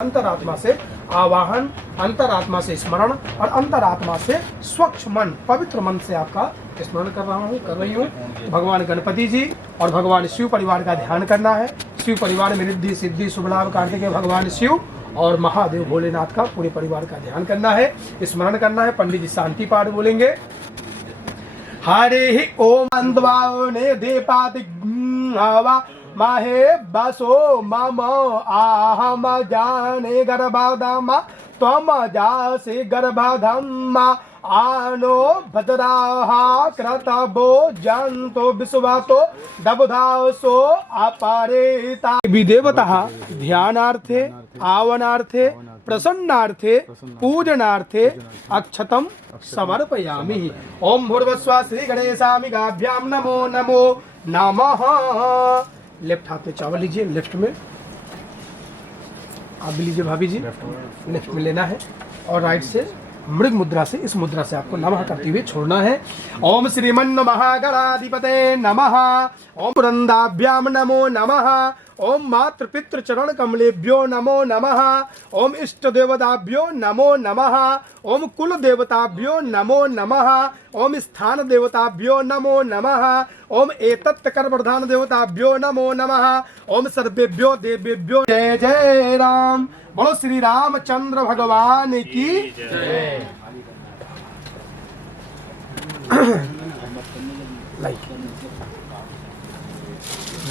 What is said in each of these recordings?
अंतरात्मा से आवाहन, अंतरात्मा से स्मरण और अंतरात्मा से स्वच्छ मन, पवित्र मन से आपका स्मरण कर रही हूँ। भगवान गणपति जी और भगवान शिव परिवार का ध्यान करना है। शिव परिवार में रिद्धि सिद्धि शुभ लाभ कार्तिकेय भगवान शिव और महादेव भोलेनाथ का पूरे परिवार का ध्यान करना है, स्मरण करना है। पंडित जी शांति पाठ बोलेंगे। हरे ओम अंधवाने देपाति हवा माहे बसो मम आहम जाने गर्भाधम त्वम जासि गर्भाधम आनो भद्राहा क्रतभो जंतो विश्वातो दबुधासो अपरेता विदेवतः ध्यानार्थे आवनार्थे प्रसन्नार्थे पूजनार्थे अक्षतम समर्पयामि। ओम भूर्भुवस्सुः श्री गणेशामि गाभ्यां नमो नमो नमः। लेफ्ट हाथ में चावल लीजिए, लेफ्ट में आप भी लीजिए भाभी जी, लेफ्ट में लेना है और राइट से मृग मुद्रा से, इस मुद्रा से आपको नमः करते हुए छोड़ना है। ओम श्रीमन् महागणाधिपते नमः। ओम पुरंदाभ्याम नमो नमः। ओम मातृ पितृ चरण कमलेभ्यो नमो नमः। ओम इष्ट देवताभ्यो नमो नमः। ओम कुल देवताभ्यो नमो नमः। ओम स्थान देवताभ्यो नमो नमः। ओम एतत् कर प्रधान देवताभ्यो नमो नमः। ओम सर्वेभ्यो देवेभ्यो जय जय राम। बोलो श्री रामचंद्र भगवान की जय।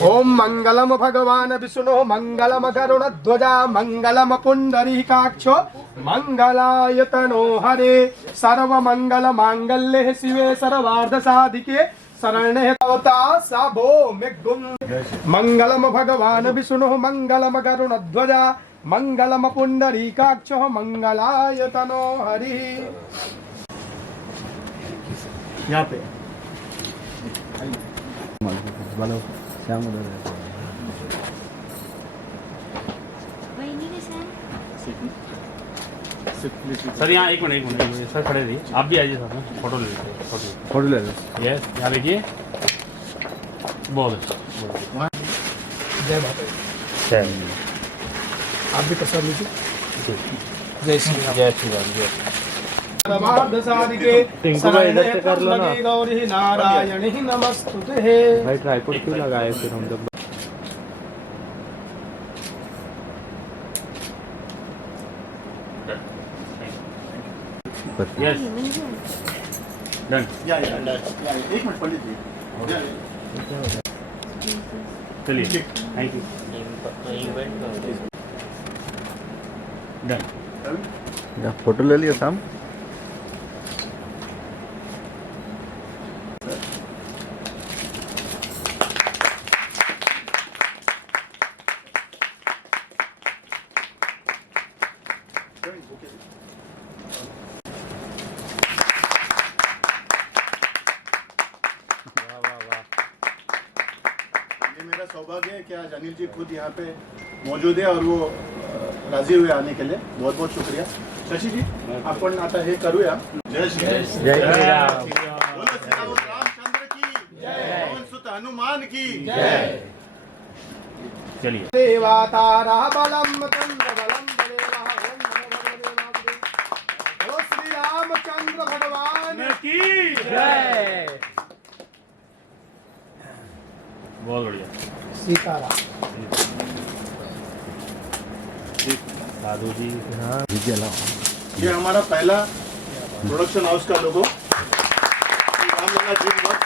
ओम मंगलम भगवान विष्णु मंगलम गरुण ध्वजा मंगलम पुंडरीकाक्षो मंगलाय तनो हरे सर्व मंगल मांगल्ये शिवे सर्वार्थ साधिके शरण्ये त्वता सबो मेघुम। मंगलम भगवान विष्णु मंगलम गरुण ध्वजा मंगलम पुंडरीकाक्षो मंगलाय तनो हरि। यहाँ पे सर यहाँ एक मिनट सर खड़े रहिए, आप भी आइए सर, फोटो ले लीजिए, फोटो ले लीजिए। यस, यहाँ देखिए, बहुत अच्छा। जय माता, आप भी प्रसाद लीजिए। जय श्री राम, जय श्री राम, जय परमार्थ साधिके शरण्ये त्र्यंबके गौरी नारायणी नमस्तुते। भाई ट्राइपॉड क्यों लगाए फिर हम जब यस डन। एक मिनट पंडित जी, चलिए, थैंक यू, डन। फोटो ले लिया शाम। ये मेरा सौभाग्य है कि आज अनिल जी खुद यहाँ पे मौजूद है और वो राजी हुए आने के लिए। बहुत बहुत शुक्रिया। शशि जी, आपण आता हे करूया। जय श्री राम। बोलो श्री रामचंद्र की जय। पवन सुत हनुमान की जय। चलिए, देवातारा बलम तंत्र बलम देवा ओम नमो भगवते वासुदेवाय। बोलो श्री रामचंद्र भगवान की जय। बहुत बढ़िया। सीताराम। साधु जी, हाँ ये हमारा पहला प्रोडक्शन हाउस का लोगो रामलला ड्रीम वर्क्स।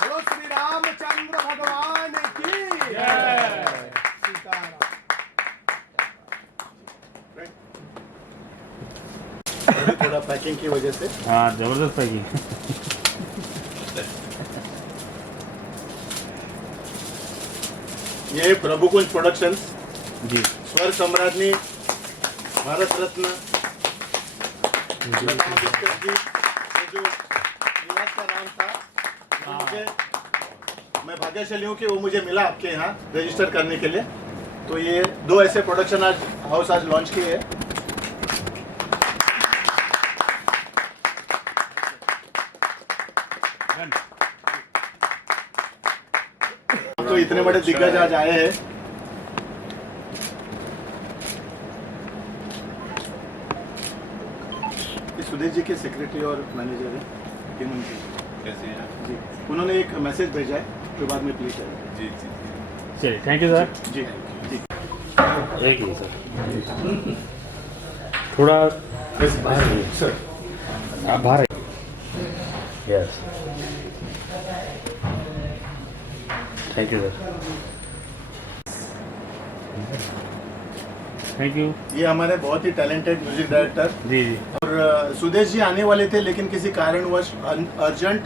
बोलो श्री रामचंद्र भगवान की जय। सीताराम। थोड़ा पैकिंग की वजह से हाँ जबरदस्त पैकिंग। ये प्रभुकुंज प्रोडक्शंस जी, स्वर सम्राज्ञी भारत रत्न लता मंगेशकर जी, जो निवास का नाम था, मुझे मैं भाग्यशाली हूँ कि वो मुझे मिला आपके यहाँ रजिस्टर करने के लिए। तो ये 2 ऐसे प्रोडक्शन आज हाउस आज लॉन्च किए हैं। तो इतने बड़े दिग्गज आज आए हैं। सुदेश जी के सेक्रेटरी और मैनेजर हैं हेमंत जी। कैसे हैं आप? जी, उन्होंने एक मैसेज भेजा है जो बाद में प्लीज करें। जी जी चलिए थैंक यू सर। जी जी एक ही सर, थोड़ा बाहर आइए। सर आप बाहर आइए। Yes thank you sir. Thank you. ये हमारे बहुत ही टैलेंटेड म्यूजिक डायरेक्टर जी जी और सुदेश जी आने वाले थे, लेकिन किसी कारणवश अर्जेंट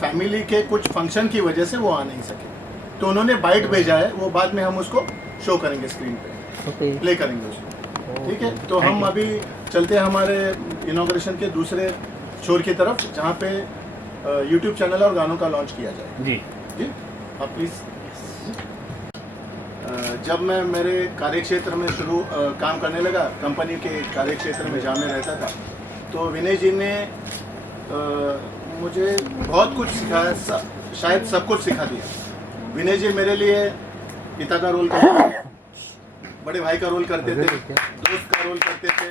फैमिली के कुछ फंक्शन की वजह से वो आ नहीं सके। तो उन्होंने बाइट भेजा है, वो बाद में हम उसको शो करेंगे स्क्रीन पे, प्ले करेंगे उसको। ठीक है, तो हम अभी चलते हैं हमारे इनॉग्रेशन के दूसरे छोर की तरफ, जहाँ पे यूट्यूब चैनल और गानों का लॉन्च किया जाए। जी जी आप प्लीज। जब मैं मेरे कार्यक्षेत्र में काम करने लगा, कंपनी के कार्यक्षेत्र में जहाँ मैं रहता था, तो विनय जी ने मुझे बहुत कुछ सिखाया, शायद सब कुछ सिखा दिया। विनय जी मेरे लिए पिता का रोल करते थे, बड़े भाई का रोल करते थे, दोस्त का रोल करते थे,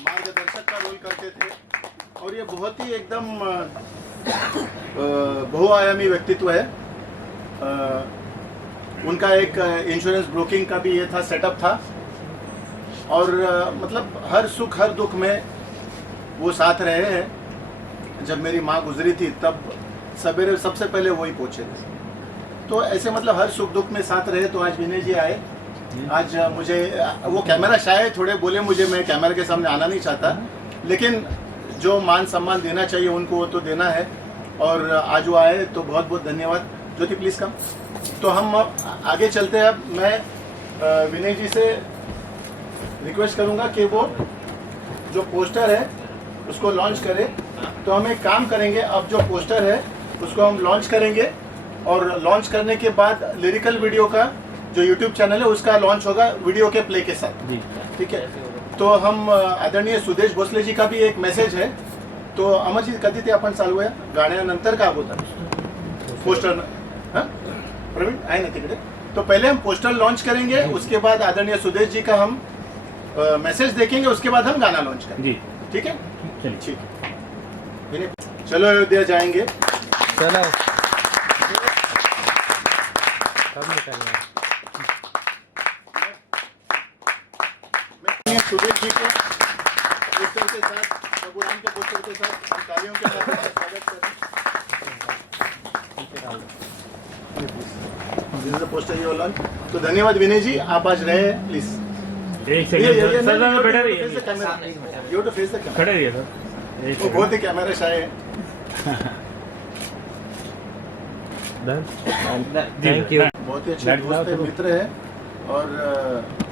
मार्गदर्शक का रोल करते थे। और ये बहुत ही एकदम बहुआयामी व्यक्तित्व है। उनका एक इंश्योरेंस ब्रोकिंग का भी ये था, सेटअप था। और मतलब हर सुख हर दुख में वो साथ रहे हैं। जब मेरी माँ गुजरी थी तब सवेरे सबसे पहले वही पहुंचे थे। तो ऐसे मतलब हर सुख दुख में साथ रहे। तो आज विनय जी आए। आज मुझे वो कैमरा शायद थोड़े बोले मुझे, मैं कैमरा के सामने आना नहीं चाहता, लेकिन जो मान सम्मान देना चाहिए उनको वो तो देना है। और आज वो आए तो बहुत बहुत धन्यवाद। ज्योति प्लीज़ कम। तो हम आगे चलते हैं। अब मैं विनय जी से रिक्वेस्ट करूंगा कि वो जो पोस्टर है उसको लॉन्च करे। तो हम एक काम करेंगे, अब जो पोस्टर है उसको हम लॉन्च करेंगे और लॉन्च करने के बाद लिरिकल वीडियो का जो यूट्यूब चैनल है उसका लॉन्च होगा वीडियो के प्ले के साथ। ठीक है, तो हम आदरणीय सुदेश भोसले जी का भी एक मेसेज है। तो अमर जी कधी ते आपण चालूया गाण्यानंतर का होता पोस्टर? हाँ प्रवीण आहे ना तिकडे? तो पहले हम पोस्टर लॉन्च करेंगे, उसके बाद आदरणीय सुदेश जी का हम मैसेज देखेंगे, उसके बाद हम गाना लॉन्च करेंगे। जी ठीक है, चलिए ठीक है। चलो अयोध्या जाएंगे। चलो सब निकलना। मैं सुदेश जी को पोस्टर के साथ, प्रभु राम के पोस्टर के साथ तालियों के साथ स्वागत करें। This is the poster you launch. तो धन्यवाद विनय जी, आप आज रहे प्लीज। एक सेकंड सर, सर बैठे रहिए। You to face the camera. खड़े रहिए सर। एक वो बहुत ही कैमरा शाय है। Thank you. बहुत ही अच्छे दोस्त है, मित्र है। और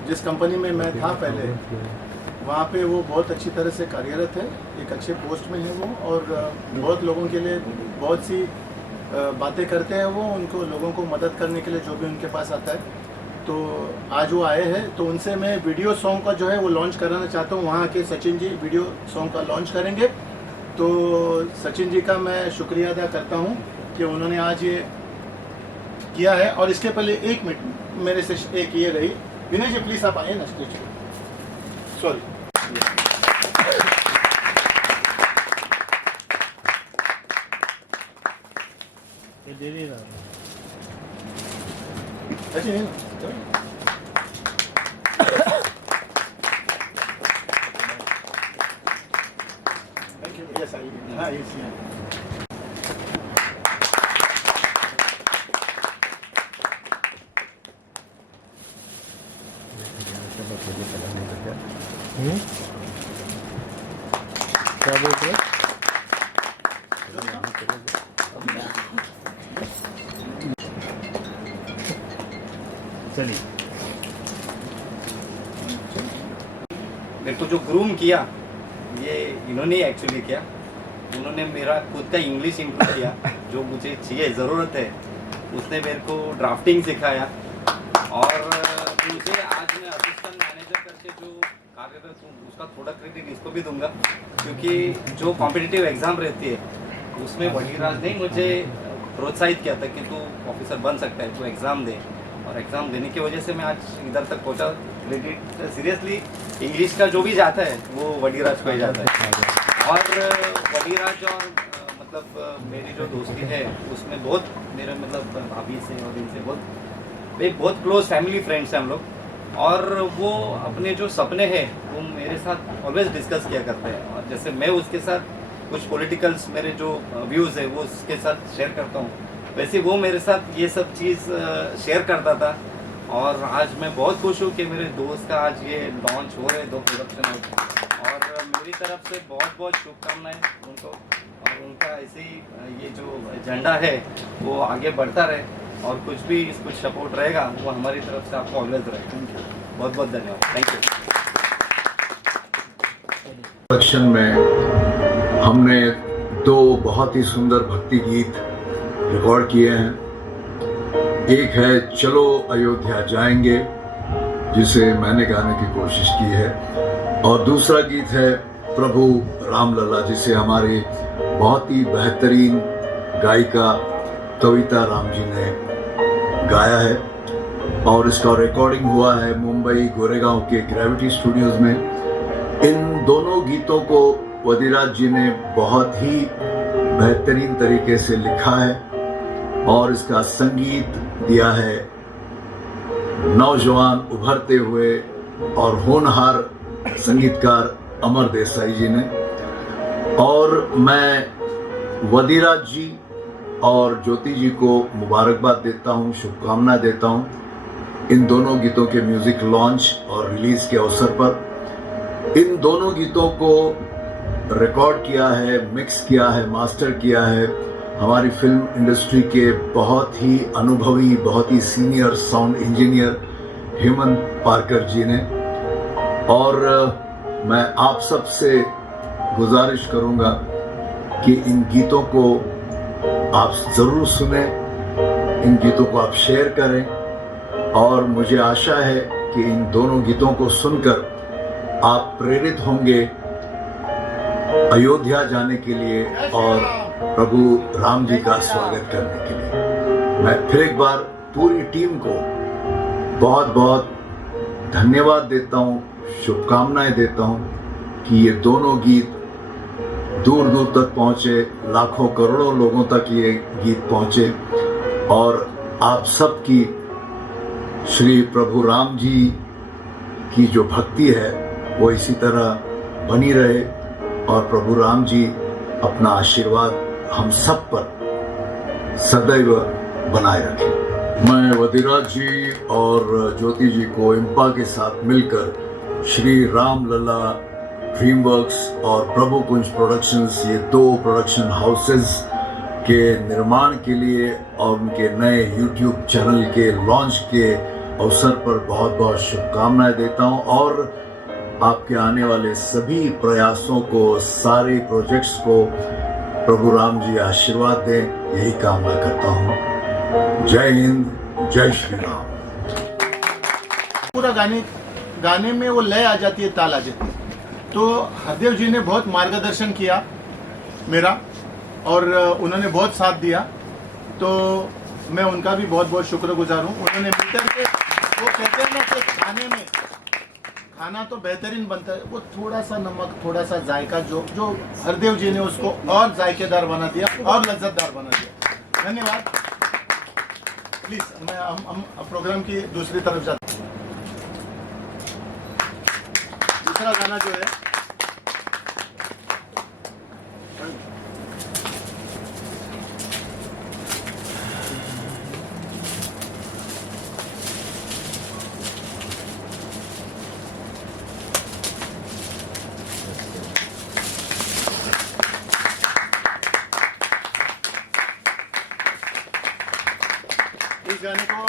जिस कंपनी में मैं था पहले, वहाँ पे वो बहुत अच्छी तरह से कार्यरत है, एक अच्छे पोस्ट में है वो। और बहुत लोगों के लिए बहुत सी बातें करते हैं वो, उनको लोगों को मदद करने के लिए जो भी उनके पास आता है। तो आज वो आए हैं, तो उनसे मैं वीडियो सॉन्ग का जो है वो लॉन्च कराना चाहता हूँ। वहाँ के सचिन जी वीडियो सॉन्ग का लॉन्च करेंगे। तो सचिन जी का मैं शुक्रिया अदा करता हूँ कि उन्होंने आज ये किया है। और इसके पहले 1 मिनट मेरे से एक ये रही, विनय जी प्लीज आप आइए ना स्टेज पे। सॉरी दे दे रहा अच्छी नहीं थैंक यू। यस आई हाँ यस क्या बोल रहे? चलिए। मेरे को जो ग्रूम किया ये इन्होंने एक्चुअली किया। उन्होंने मेरा खुद का इंग्लिश इम्प्रूव किया, जो मुझे चाहिए ज़रूरत है उसने मेरे को ड्राफ्टिंग सिखाया और मुझे आज मैं असिस्टेंट मैनेजर करके जो कार्यरत हूँ उसका थोड़ा क्रेडिट इसको भी दूंगा, क्योंकि जो कॉम्पिटिटिव एग्ज़ाम रहती है उसमें वहीराज ने मुझे प्रोत्साहित किया था कि तू ऑफिसर बन सकता है, तू एग्ज़ाम दे, और एग्ज़ाम देने की वजह से मैं आज इधर तक पहुँचा। क्रेडिट सीरियसली इंग्लिश का जो भी जाता है वो वहीराज को ही जाता है। और वहीराज और मतलब मेरी जो दोस्ती है उसमें बहुत मेरे मतलब भाभी से और इनसे बहुत क्लोज फैमिली फ्रेंड्स हैं हम लोग, और वो अपने जो सपने हैं वो मेरे साथ ऑलवेज डिस्कस किया करते हैं, और जैसे मैं उसके साथ कुछ पॉलिटिकल्स मेरे जो व्यूज़ है वो उसके साथ शेयर करता हूँ, वैसे वो मेरे साथ ये सब चीज़ शेयर करता था। और आज मैं बहुत खुश हूँ कि मेरे दोस्त का आज ये लॉन्च हो रहे 2 प्रोडक्शन और मेरी तरफ से बहुत बहुत शुभकामनाएं उनको, और उनका ऐसे ही ये जो एजेंडा है वो आगे बढ़ता रहे, और कुछ भी कुछ सपोर्ट रहेगा वो हमारी तरफ से आपको ऑलवेज रहेगा। बहुत बहुत धन्यवाद, थैंक यू। प्रोडक्शन में हमने 2 बहुत ही सुंदर भक्ति गीत रिकॉर्ड किए हैं। एक है चलो अयोध्या जाएंगे, जिसे मैंने गाने की कोशिश की है, और दूसरा गीत है प्रभु रामलला, जिसे हमारी बहुत ही बेहतरीन गायिका कविता राम जी ने गाया है, और इसका रिकॉर्डिंग हुआ है मुंबई गोरेगांव के ग्रेविटी स्टूडियोज में। इन दोनों गीतों को वदिराज जी ने बहुत ही बेहतरीन तरीके से लिखा है, और इसका संगीत दिया है नौजवान उभरते हुए और होनहार संगीतकार अमर देसाई जी ने। और मैं वदिराज जी और ज्योति जी को मुबारकबाद देता हूँ, शुभकामनाएं देता हूँ इन दोनों गीतों के म्यूज़िक लॉन्च और रिलीज़ के अवसर पर। इन दोनों गीतों को रिकॉर्ड किया है, मिक्स किया है, मास्टर किया है हमारी फिल्म इंडस्ट्री के बहुत ही अनुभवी, बहुत ही सीनियर साउंड इंजीनियर हेमंत पारकर जी ने। और मैं आप सब से गुजारिश करूंगा कि इन गीतों को आप ज़रूर सुने, इन गीतों को आप शेयर करें, और मुझे आशा है कि इन दोनों गीतों को सुनकर आप प्रेरित होंगे अयोध्या जाने के लिए और प्रभु राम जी का स्वागत करने के लिए। मैं फिर एक बार पूरी टीम को बहुत बहुत धन्यवाद देता हूँ, शुभकामनाएं देता हूँ कि ये दोनों गीत दूर दूर तक पहुँचे, लाखों करोड़ों लोगों तक ये गीत पहुँचे, और आप सबकी श्री प्रभु राम जी की जो भक्ति है वो इसी तरह बनी रहे, और प्रभु राम जी अपना आशीर्वाद हम सब पर सदैव बनाए रखें। मैं वदिराज जी और ज्योति जी को इम्पा के साथ मिलकर श्री राम लला ड्रीमवर्क्स और प्रभु कुंज प्रोडक्शंस, ये 2 प्रोडक्शन हाउसेस के निर्माण के लिए और उनके नए यूट्यूब चैनल के लॉन्च के अवसर पर बहुत बहुत शुभकामनाएं देता हूं, और आपके आने वाले सभी प्रयासों को, सारे प्रोजेक्ट्स को प्रभु राम जी आशीर्वाद दें, यही कामना करता हूँ। जय हिंद, जय श्री राम। पूरा गाने में वो लय आ जाती है, ताल आ जाती है। तो हरदेव जी ने बहुत मार्गदर्शन किया मेरा, और उन्होंने बहुत साथ दिया, तो मैं उनका भी बहुत बहुत शुक्रगुजार हूँ। उन्होंने मिलकर के, वो कहते हैं ना कि खाने में खाना तो बेहतरीन बनता है, वो थोड़ा सा नमक, थोड़ा सा जायका जो हरदेव जी ने उसको और जायकेदार बना दिया और लज्जतदार बना दिया। धन्यवाद। प्लीज हम प्रोग्राम की दूसरी तरफ जाते हैं। दूसरा गाना जो है इस गाने को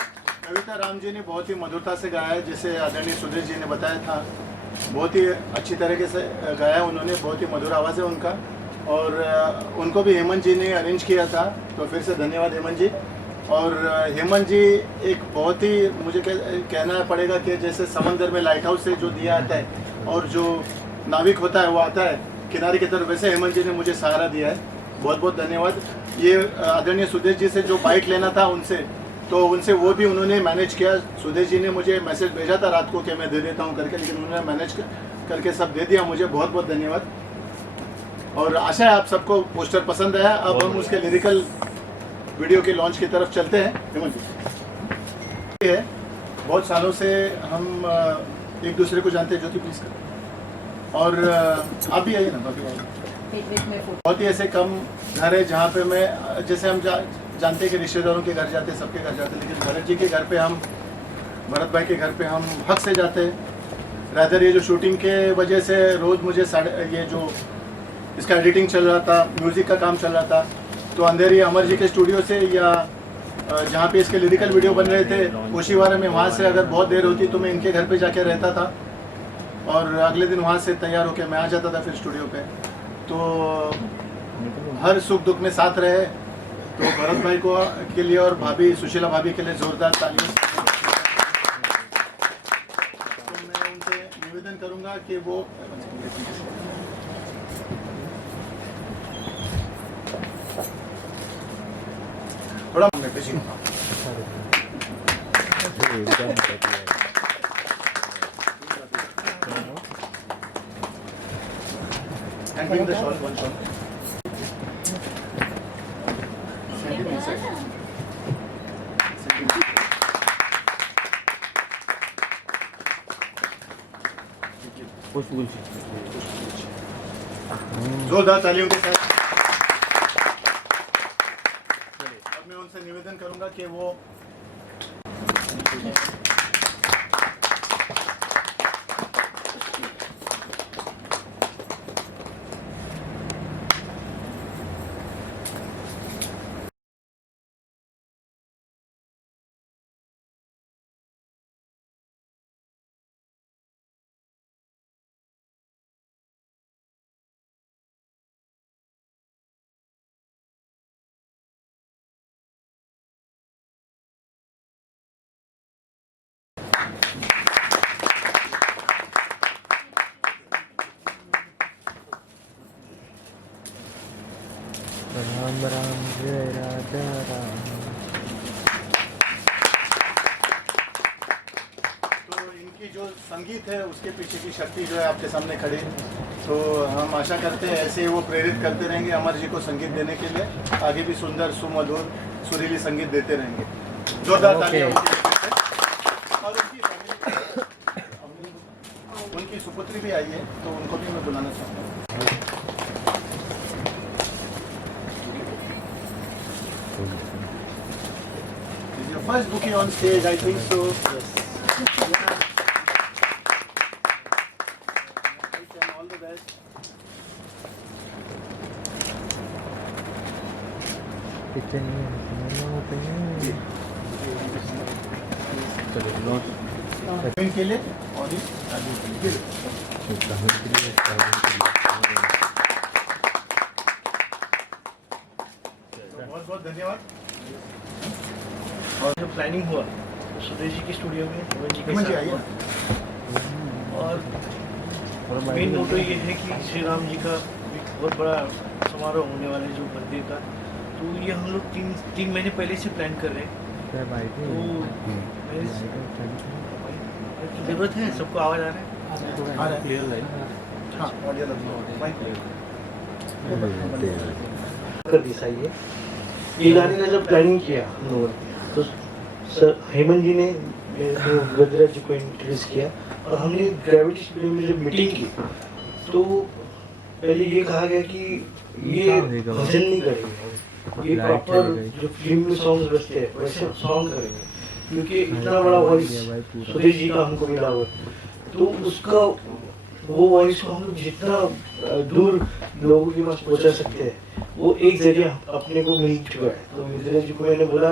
कविता राम जी ने बहुत ही मधुरता से गाया है, जैसे आदरणीय सुधीर जी ने बताया था, बहुत ही अच्छी तरीके से गाया उन्होंने, बहुत ही मधुर आवाज़ है उनका। और उनको भी हेमंत जी ने अरेंज किया था, तो फिर से धन्यवाद हेमंत जी। और हेमंत जी एक बहुत ही मुझे कहना पड़ेगा कि जैसे समंदर में लाइट हाउस से जो दिया आता है और जो नाविक होता है वो आता है किनारे की तरफ, वैसे हेमंत जी ने मुझे सहारा दिया है। बहुत बहुत धन्यवाद। ये आदरणीय सुदेश जी से जो बाइक लेना था उनसे वो भी उन्होंने मैनेज किया। सुदेश जी ने मुझे मैसेज भेजा था रात को कि मैं दे देता हूँ करके, लेकिन उन्होंने मैनेज करके सब दे दिया मुझे। बहुत बहुत धन्यवाद। और आशा है आप सबको पोस्टर पसंद आया। अब हम उसके लिरिकल वीडियो के लॉन्च की तरफ चलते हैं। हेमंत जी है, बहुत सालों से हम एक दूसरे को जानते हैं। ज्योति प्लीज कर। और आप भी आइए ना। बहुत ही ऐसे कम घर है जहाँ पे मैं, जैसे हम जानते हैं कि रिश्तेदारों के घर जाते हैं, सबके घर जाते हैं, लेकिन भरत जी के घर पे हम, भरत भाई के घर पे हम हक से जाते हैं। रादर ये जो शूटिंग के वजह से रोज़ मुझे ये जो इसका एडिटिंग चल रहा था, म्यूज़िक का काम चल रहा था, तो अंधेरी अमर जी के स्टूडियो से या जहाँ पे इसके लिरिकल वीडियो बन रहे थे कोशीवारा में, वहाँ से अगर बहुत देर होती तो मैं इनके घर पे जाके रहता था और अगले दिन वहाँ से तैयार होकर मैं आ जाता था फिर स्टूडियो पे। तो हर सुख दुख में साथ रहे। तो भरत भाई को के लिए और भाभी सुशीला भाभी के लिए जोरदार तालियां। तो मैं उनसे निवेदन करूंगा कि वो थोड़ा and bring the shawl, one shawl. Send him inside. Send him. जोरदार तालियों के साथ। अब मैं उनसे निवेदन करूंगा कि वो राम राम जय राजा राम। तो इनकी जो संगीत है उसके पीछे की शक्ति जो है आपके सामने खड़ी है। तो हम आशा करते हैं ऐसे ही वो प्रेरित करते रहेंगे अमर जी को संगीत देने के लिए, आगे भी सुंदर सुमधुर सुरीली संगीत देते रहेंगे। जोरदार तालियां उनके लिए। और उनकी सुपुत्री भी आई है, तो उनको भी मैं बुलाना चाहता हूँ। First booking on stage, I think so. Yes. Yeah. All the best. के लिए और बहुत बहुत धन्यवाद। और जो प्लानिंग हुआ तो सुरेश जी के स्टूडियो में हेमंत जी के साथ हुआ। और मेन मोटो ये है कि श्री राम जी का एक बहुत बड़ा समारोह होने वाला है जो बर्थडे का, तो ये हम लोग तीन महीने पहले से प्लान कर रहे हैं। तो जरूरत है, सबको आवाज़ आ रहा है? क्लियर लाइन कर दिखाइए। ये गाने का जब प्लानिंग किया हम लोगों ने तो सर हेमंत जी ने गजराज जी को इंट्रोड्यूस किया और हमने ग्रेविटी स्टूडियो में जब मीटिंग की तो पहले ये कहा गया कि ये भजन नहीं करेंगे, ये प्रॉपर जो फिल्म में सॉन्ग बजते हैं वैसे सॉन्ग करेंगे, क्योंकि इतना बड़ा वॉइस सुरेश जी का हमको मिला हुआ, तो उसका वो वॉइस को हम लोग जितना दूर लोगों के पास पहुंचा सकते हैं वो एक जरिया अपने को मिल चुका है। तो गजराज जी को मैंने बोला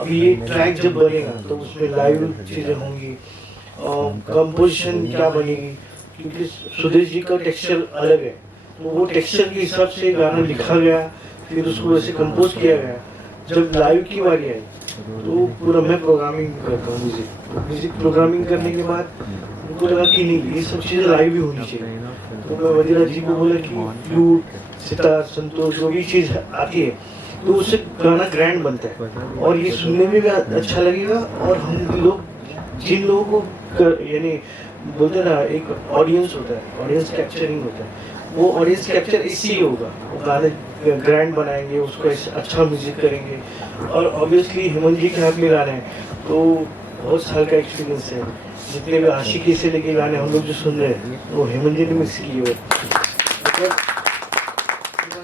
अभी ये ट्रैक जब बनेगा तो उसमें लाइव चीज़ें होंगी और कंपोजिशन क्या बनेगी, क्योंकि सुदेश जी का टेक्सचर अलग है, तो वो टेक्सचर के हिसाब से गाना लिखा गया, फिर उसको वैसे कंपोज किया गया। जब लाइव की बारी आई तो पूरा मैं प्रोग्रामिंग करता हूँ म्यूजिक प्रोग्रामिंग करने के बाद उनको लगा कि नहीं ये सब चीज़ें लाइव भी होनी चाहिए। तो मैं वजीरा जी को बोला कि फ्लूट सितार संतोष जो भी चीज़ आती है तो उससे गाना ग्रैंड बनता है और ये सुनने में भी अच्छा लगेगा और हम लोग जिन लोगों को यानी बोलते हैं ना एक ऑडियंस होता है, ऑडियंस कैप्चरिंग होता है, वो ऑडियंस कैप्चर इसी होगा। वो गाने ग्रैंड बनाएंगे, उसको अच्छा म्यूजिक करेंगे और ऑब्वियसली हेमंत जी के हाथ में गाने हैं तो बहुत साल का एक्सपीरियंस है। जितने भी आशिकी से लेके गाने हम लोग जो सुन रहे हैं वो हेमंत जी ने मिक्स किए हुए। मतलब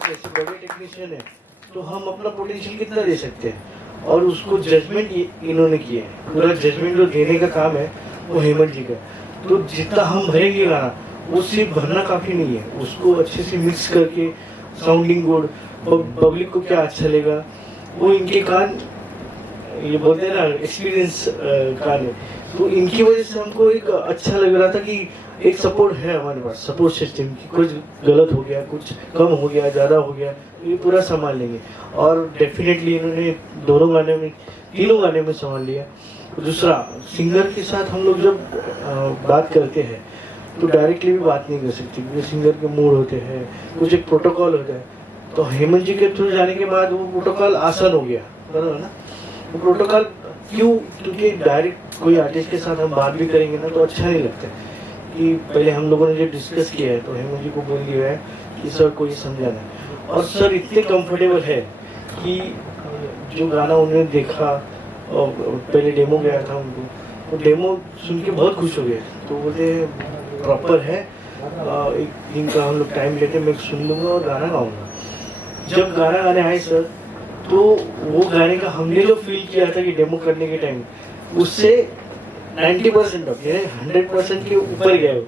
ऐसे बड़े टेक्नीशियन है तो हम अपना पोटेंशियल कितना दे सकते हैं और उसको जजमेंट इन्होंने किया है। पूरा जजमेंट जो देने का काम है वो हेमंत जी का। तो जितना हम भरेंगे गाना वो सिर्फ भरना काफ़ी नहीं है, उसको अच्छे से मिक्स करके साउंडिंग गुड पब्लिक को क्या अच्छा लगेगा वो इनके कान ये बोलते हैं ना एक्सपीरियंस कान है। तो इनकी वजह से हमको एक अच्छा लग रहा था कि एक सपोर्ट है हमारे पास, सपोर्ट सिस्टम की कुछ गलत हो गया कुछ कम हो गया ज़्यादा हो गया ये पूरा संभाल लेंगे और डेफिनेटली इन्होंने दोनों गाने में तीनों गाने में संभाल लिया। दूसरा सिंगर के साथ हम लोग जब बात करते हैं तो डायरेक्टली भी बात नहीं कर सकते क्योंकि सिंगर के मूड होते हैं, कुछ एक प्रोटोकॉल होता है। तो हेमंत जी के थ्रू जाने के बाद वो प्रोटोकॉल आसान हो गया, बराबर ना। वो प्रोटोकॉल क्यों? क्योंकि डायरेक्ट कोई आर्टिस्ट के साथ हम बात भी करेंगे ना तो अच्छा नहीं लगता कि पहले हम लोगों ने जो डिस्कस किया है तो हेमंत जी को बोल दिया है कि सर को ये समझाना है और सर इतने कंफर्टेबल है कि जो गाना उन्होंने देखा और पहले डेमो गया था उनको, वो डेमो सुन के बहुत खुश हो गए। तो बोलते प्रॉपर है, एक दिन का हम लोग टाइम लेते मैं सुन लूँगा और गाना गाऊँगा। जब गाना गाने आए सर तो वो गाने का हमने जो फील किया था कि डेमो करने के टाइम उससे 90% ऑफ यानी 100% के ऊपर गए।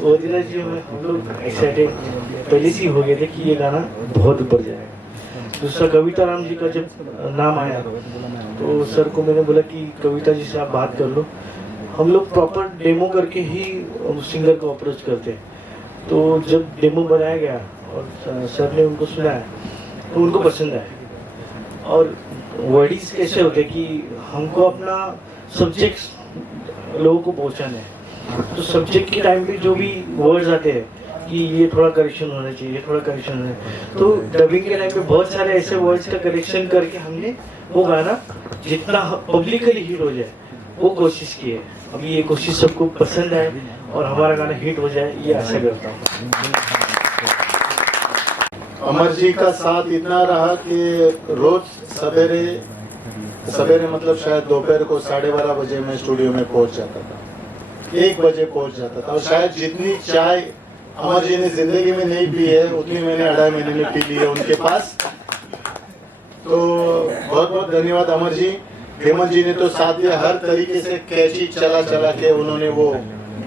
वो दिन जी हम लोग एक्साइटेड पहले से ही हो गए थे कि ये गाना बहुत ऊपर जाएगा। दूसरा कविता राम जी का जब नाम आया तो सर को मैंने बोला कि कविता जी से आप बात कर लो। हम लोग प्रॉपर डेमो करके ही सिंगर को अप्रोच करते हैं। तो जब डेमो बनाया गया और सर ने उनको सुनाया तो उनको पसंद आया। और वर्डीज कैसे होते कि हमको अपना सब्जेक्ट लोगों को पहुंचाना है, तो सब्जेक्ट के टाइम पे जो भी वर्ड्स आते हैं कि ये थोड़ा करेक्शन होना चाहिए, थोड़ा करेक्शन होना चाहिए, तो डबिंग के टाइम पे बहुत सारे ऐसे वर्ड्स का करेक्शन करके हमने वो गाना जितना पब्लिकली हिट हो जाए वो कोशिश की है। अभी ये कोशिश सबको पसंद आए और हमारा गाना हिट हो जाए ये आशा करता हूँ। अमर जी का साथ इतना रहा कि रोज सवेरे मतलब शायद दोपहर को 12:30 बजे मैं स्टूडियो में पहुंच जाता था, 1 बजे पहुंच जाता था। और शायद जितनी चाय अमर जी ने जिंदगी में नहीं पी है उतनी मैंने 2.5 महीने में पी ली है उनके पास। तो बहुत बहुत धन्यवाद अमर जी। हेमंत जी ने तो साथ दिया, हर तरीके से कैची चला के उन्होंने वो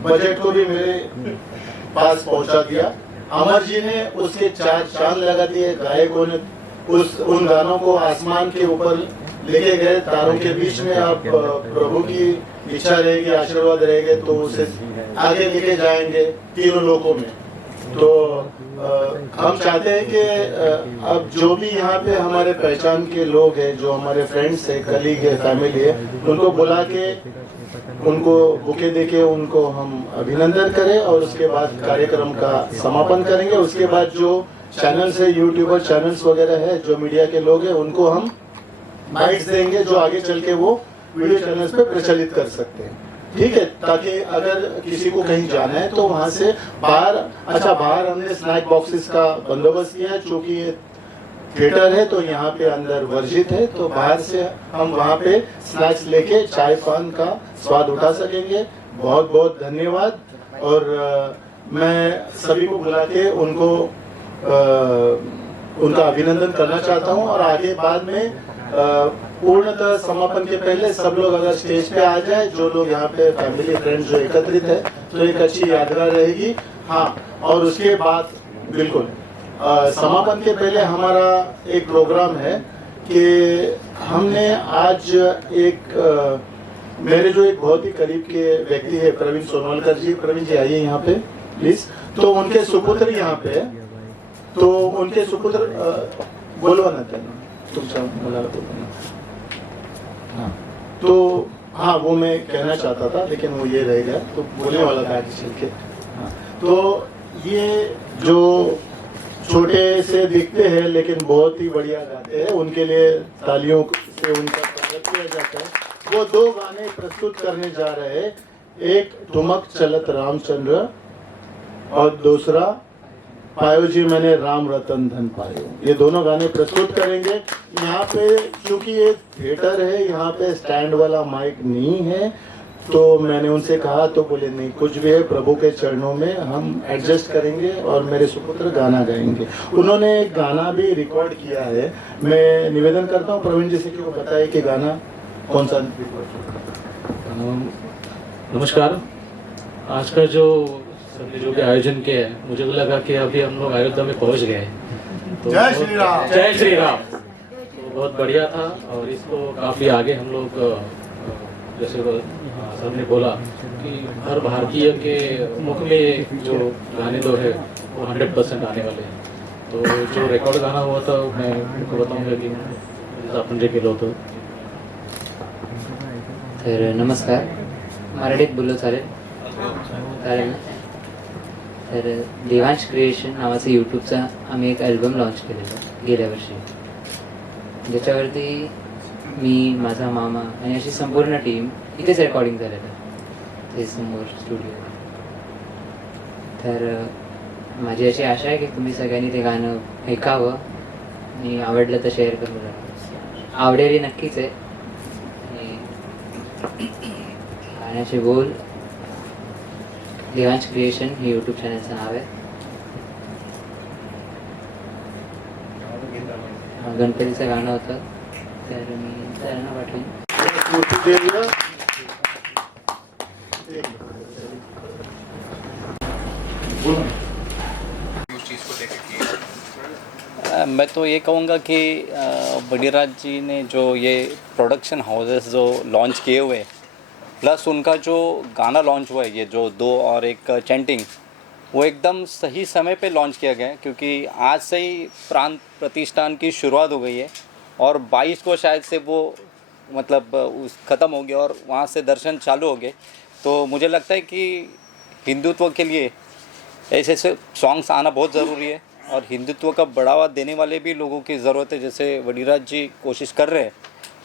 बजट को भी मेरे पास पहुंचा दिया। अमर जी ने उसके 4 चांद लगा दिए। गायकों ने उन गानों को आसमान के ऊपर लेके गए, तारों के बीच में। आप प्रभु की इच्छा रहेगी, आशीर्वाद रहेंगे तो उसे आगे लेके जाएंगे तीनों लोकों में। तो हम चाहते हैं कि अब जो भी यहाँ पे हमारे पहचान के लोग हैं, जो हमारे फ्रेंड्स है, कलीग है, फैमिली है, उनको बुला के उनको बुके देके उनको हम अभिनंदन करें और उसके बाद कार्यक्रम का समापन करेंगे। उसके बाद जो चैनल्स है, यूट्यूबर चैनल्स वगैरह है, जो मीडिया के लोग हैं, उनको हम बाइट्स देंगे जो आगे चल के वो वीडियो चैनल्स पे प्रचलित कर सकते हैं। ठीक है, ताकि अगर किसी को कहीं जाना है तो वहाँ से बाहर हमने स्नैक बॉक्सेस का बंदोबस्त किया है। चूँकि ये थिएटर है तो यहाँ पे अंदर वर्जित है, तो बाहर से हम वहाँ पे स्नैक्स लेके चाय पान का स्वाद उठा सकेंगे। बहुत बहुत धन्यवाद। और मैं सभी को बुला के उनको उनका अभिनंदन करना चाहता हूँ। और आगे बाद में पूर्णतः समापन के पहले सब लोग अगर स्टेज पे आ जाए, जो लोग यहाँ पे फैमिली फ्रेंड्स जो एकत्रित है, तो एक अच्छी यादगार रहेगी। हाँ, और उसके बाद बिल्कुल समापन के पहले हमारा एक प्रोग्राम है कि हमने आज एक मेरे जो एक बहुत ही करीब के व्यक्ति है प्रवीण सोनवलकर जी। प्रवीण जी आइए यहाँ पे प्लीज। तो उनके सुपुत्र यहाँ पे है, तो उनके सुपुत्र बोलो ना तुम सब बोला। तो हाँ, वो मैं कहना चाहता था लेकिन वो ये रह गया, तो बोलने वाला था आगे चल के। हाँ, तो ये जो छोटे से दिखते हैं लेकिन बहुत ही बढ़िया गाते हैं, उनके लिए तालियों से उनका स्वागत किया जाता है। वो 2 गाने प्रस्तुत करने जा रहे हैं, एक ठुमक चलत रामचंद्र और दूसरा पायो जी मैंने राम रतन धन पायो। ये दोनों गाने प्रस्तुत करेंगे। यहाँ पे क्योंकि ये थिएटर है, यहाँ पे स्टैंड वाला माइक नहीं है, तो मैंने उनसे कहा तो बोले नहीं, कुछ भी है प्रभु के चरणों में हम एडजस्ट करेंगे और मेरे सुपुत्र गाना गाएंगे। उन्होंने एक गाना भी रिकॉर्ड किया है। मैं निवेदन करता हूँ प्रवीण जी से कि वो बताए कि गाना कौन सा रिकॉर्ड। नमस्कार। आज का जो सबने जो भी आयोजन किया है, मुझे तो लगा कि अभी हम लोग अयोध्या में पहुंच गए हैं। तो जय श्री राम। जय श्री राम। तो बहुत बढ़िया था और इसको काफ़ी आगे हम लोग जैसे सर ने बोला कि हर भारतीय के मुख में जो गाने दो है वो 100% आने वाले हैं। तो जो रिकॉर्ड गाना हुआ था मैं उनको बताऊंगा कि आपण जे केलं होतं। तर नमस्कार, मराठीत बोललो चालेल? चालेल ना? तर देवांश क्रिएशन नावाचं यूट्यूबचा आम्ही एक अल्बम लॉन्च केलेलं गेल्या वर्षी, ज्याच्यावरती मी, माझा मामा आणि अशी संपूर्ण टीम इथेच रेकॉर्डिंग झालेलं ते समोर स्टुडिओ. तर माझी अशी आशा आहे की तुम्ही सगळ्यांनी ते गाणं ऐकावं आणि आवडलं तर शेअर करून आवडेल नक्कीच आहे. गाण्याचे बोल देवांश क्रिएशन हे यूट्यूब चॅनलचं नाव आहे. गणपतीचं गाणं होतं, तर मी त्यांना पाठवेन. मैं तो ये कहूँगा कि वडीराज जी ने जो ये प्रोडक्शन हाउसेस जो लॉन्च किए हुए, प्लस उनका जो गाना लॉन्च हुआ है, ये जो 2 और 1 चैंटिंग, वो एकदम सही समय पे लॉन्च किया गया है, क्योंकि आज से ही प्राण प्रतिष्ठान की शुरुआत हो गई है और 22 को शायद से वो मतलब ख़त्म हो गया और वहाँ से दर्शन चालू हो गए। तो मुझे लगता है कि हिंदुत्व के लिए ऐसे ऐसे सॉन्ग्स आना बहुत ज़रूरी है और हिंदुत्व का बढ़ावा देने वाले भी लोगों की ज़रूरत है। जैसे वडीराज जी कोशिश कर रहे हैं,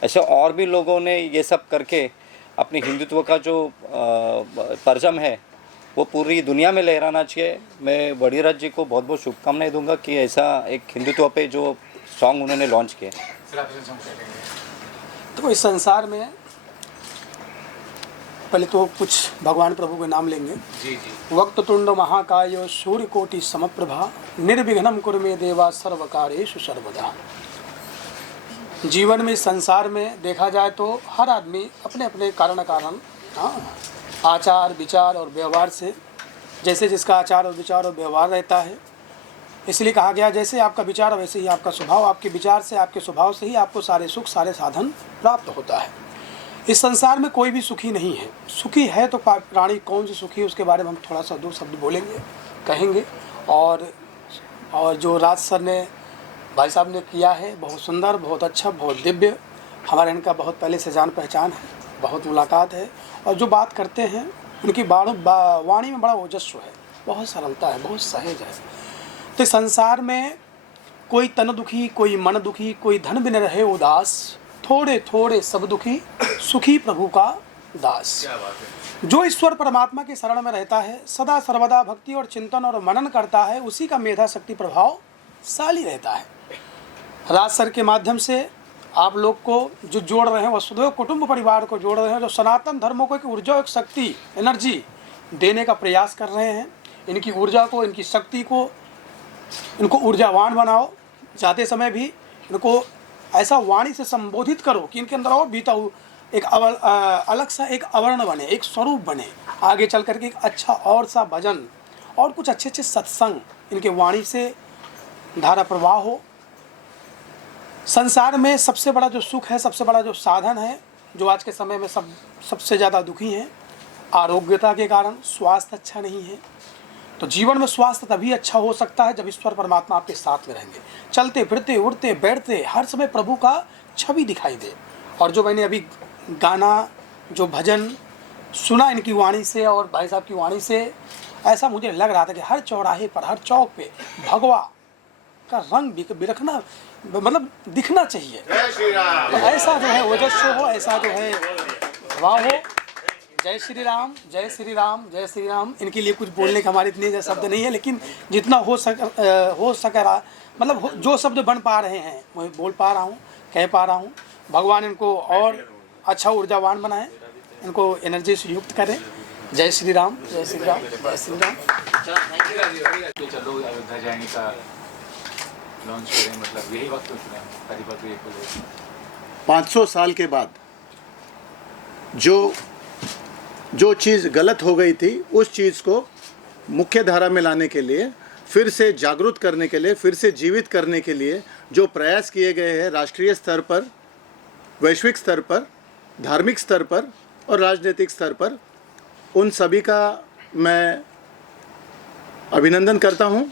ऐसे और भी लोगों ने ये सब करके अपने हिंदुत्व का जो परचम है वो पूरी दुनिया में लहराना चाहिए। मैं वडीराज जी को बहुत बहुत शुभकामनाएं दूंगा कि ऐसा एक हिंदुत्व पे जो सॉन्ग उन्होंने लॉन्च किया। तो इस संसार में पहले तो कुछ भगवान प्रभु के नाम लेंगे। जी जी। वक्रतुंड महाकाय सूर्यकोटि समप्रभा निर्विघ्नं कुरु मे देवा सर्वकार्येषु सर्वदा। जीवन में, संसार में देखा जाए तो हर आदमी अपने अपने कारण आचार विचार और व्यवहार से, जैसे जिसका आचार और विचार और व्यवहार रहता है, इसलिए कहा गया जैसे आपका विचार वैसे ही आपका स्वभाव, आपके विचार से आपके स्वभाव से ही आपको सारे सुख सारे साधन प्राप्त होता है। इस संसार में कोई भी सुखी नहीं है। सुखी है तो प्राणी कौन सी सुखी है, उसके बारे में हम थोड़ा सा 2 शब्द बोलेंगे, कहेंगे। और जो राज सर ने, भाई साहब ने किया है, बहुत सुंदर, बहुत अच्छा, बहुत दिव्य। हमारे इनका बहुत पहले से जान पहचान है, बहुत मुलाकात है और जो बात करते हैं उनकी वाणी में बड़ा ओजस्व है, बहुत सरलता है, बहुत सहज है। तो संसार में कोई तन दुखी, कोई मन दुखी, कोई धन बिन रहे उदास, थोड़े थोड़े सब दुखी, सुखी प्रभु का दास। जो ईश्वर परमात्मा के शरण में रहता है, सदा सर्वदा भक्ति और चिंतन और मनन करता है, उसी का मेधा शक्ति प्रभावशाली रहता है। राज सर के माध्यम से आप लोग को जो जोड़ रहे हैं, वसुधैव कुटुंब परिवार को जोड़ रहे हैं, जो सनातन धर्मों को एक ऊर्जा, एक शक्ति, एनर्जी देने का प्रयास कर रहे हैं। इनकी ऊर्जा को, इनकी शक्ति को, इनको ऊर्जावान बनाओ। जाते समय भी इनको ऐसा वाणी से संबोधित करो कि इनके अंदर और बीता एक अलग सा एक आवरण बने, एक स्वरूप बने। आगे चल करके एक अच्छा और सा भजन और कुछ अच्छे अच्छे सत्संग इनके वाणी से धारा प्रवाह हो। संसार में सबसे बड़ा जो सुख है, सबसे बड़ा जो साधन है, जो आज के समय में सबसे ज़्यादा दुखी हैं, आरोग्यता के कारण स्वास्थ्य अच्छा नहीं है। तो जीवन में स्वास्थ्य तभी अच्छा हो सकता है जब ईश्वर परमात्मा आपके साथ में रहेंगे। चलते फिरते उड़ते बैठते हर समय प्रभु का छवि दिखाई दे। और जो मैंने अभी गाना जो भजन सुना इनकी वाणी से और भाई साहब की वाणी से, ऐसा मुझे लग रहा था कि हर चौराहे पर, हर चौक पे भगवा का रंग बिरखना, मतलब दिखना चाहिए। तो ऐसा जो है ओजस्व हो, ऐसा जो है वाह हो। जय श्री राम, जय श्री राम, जय श्री राम। इनके लिए कुछ बोलने का हमारे इतने शब्द नहीं है, लेकिन जितना हो सक रहा, मतलब जो शब्द बन पा रहे हैं मैं बोल पा रहा हूँ, कह पा रहा हूँ। भगवान इनको और अच्छा ऊर्जावान बनाए, इनको एनर्जी से युक्त करें। जय श्री राम, जय श्री राम, जय श्री राम। चलो अयोध्या जाने का लॉन्च करें, मतलब यही वक्त उसमें हरिभक्त ये बोले 500 साल के बाद जो चीज़ गलत हो गई थी, उस चीज़ को मुख्य धारा में लाने के लिए, फिर से जागरूक करने के लिए, फिर से जीवित करने के लिए जो प्रयास किए गए हैं राष्ट्रीय स्तर पर, वैश्विक स्तर पर, धार्मिक स्तर पर और राजनीतिक स्तर पर, उन सभी का मैं अभिनंदन करता हूं।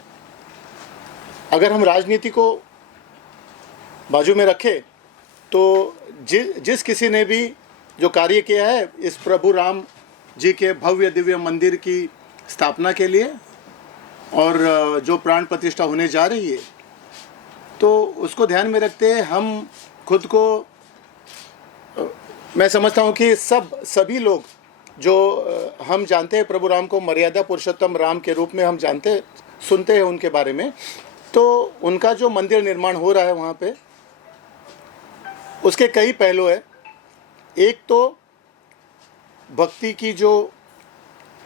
अगर हम राजनीति को बाजू में रखें तो जिस किसी ने भी जो कार्य किया है इस प्रभु राम जी के भव्य दिव्य मंदिर की स्थापना के लिए और जो प्राण प्रतिष्ठा होने जा रही है, तो उसको ध्यान में रखते हैं हम खुद को, मैं समझता हूँ कि सभी लोग जो हम जानते हैं प्रभु राम को मर्यादा पुरुषोत्तम राम के रूप में हम सुनते हैं उनके बारे में, तो उनका जो मंदिर निर्माण हो रहा है वहाँ पे, उसके कई पहलू है। एक तो भक्ति की जो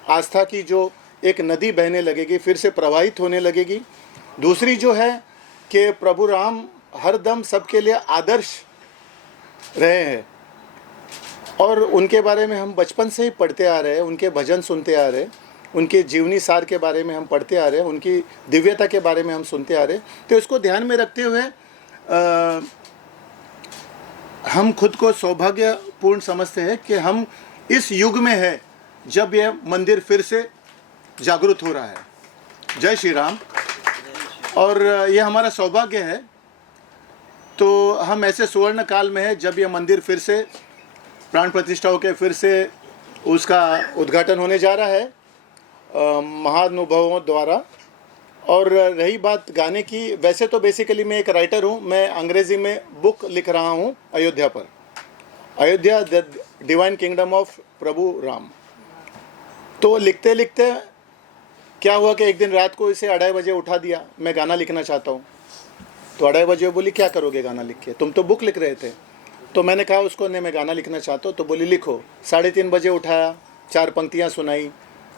आस्था की जो एक नदी बहने लगेगी, फिर से प्रवाहित होने लगेगी। दूसरी जो है कि प्रभु राम हरदम सबके लिए आदर्श रहे हैं और उनके बारे में हम बचपन से ही पढ़ते आ रहे हैं, उनके भजन सुनते आ रहे हैं, उनके जीवनी सार के बारे में हम पढ़ते आ रहे हैं, उनकी दिव्यता के बारे में हम सुनते आ रहे हैं। तो इसको ध्यान में रखते हुए हम खुद को सौभाग्यपूर्ण समझते हैं कि हम इस युग में है जब यह मंदिर फिर से जागृत हो रहा है। जय श्री राम। और यह हमारा सौभाग्य है। तो हम ऐसे सुवर्ण काल में है जब यह मंदिर फिर से प्राण प्रतिष्ठा होकर फिर से उसका उद्घाटन होने जा रहा है महानुभावों द्वारा। और रही बात गाने की, वैसे तो बेसिकली मैं एक राइटर हूँ, मैं अंग्रेज़ी में बुक लिख रहा हूँ अयोध्या पर, Ayodhya the divine kingdom of Prabhu Ram. तो लिखते लिखते क्या हुआ कि एक दिन रात को इसे 2:30 बजे उठा दिया, मैं गाना लिखना चाहता हूँ। तो 2:30 बजे बोली क्या करोगे गाना लिख के, तुम तो बुक लिख रहे थे। तो मैंने कहा उसको, नहीं मैं गाना लिखना चाहता हूँ। तो बोली लिखो। 3:30 बजे उठाया, 4 पंक्तियाँ सुनाई।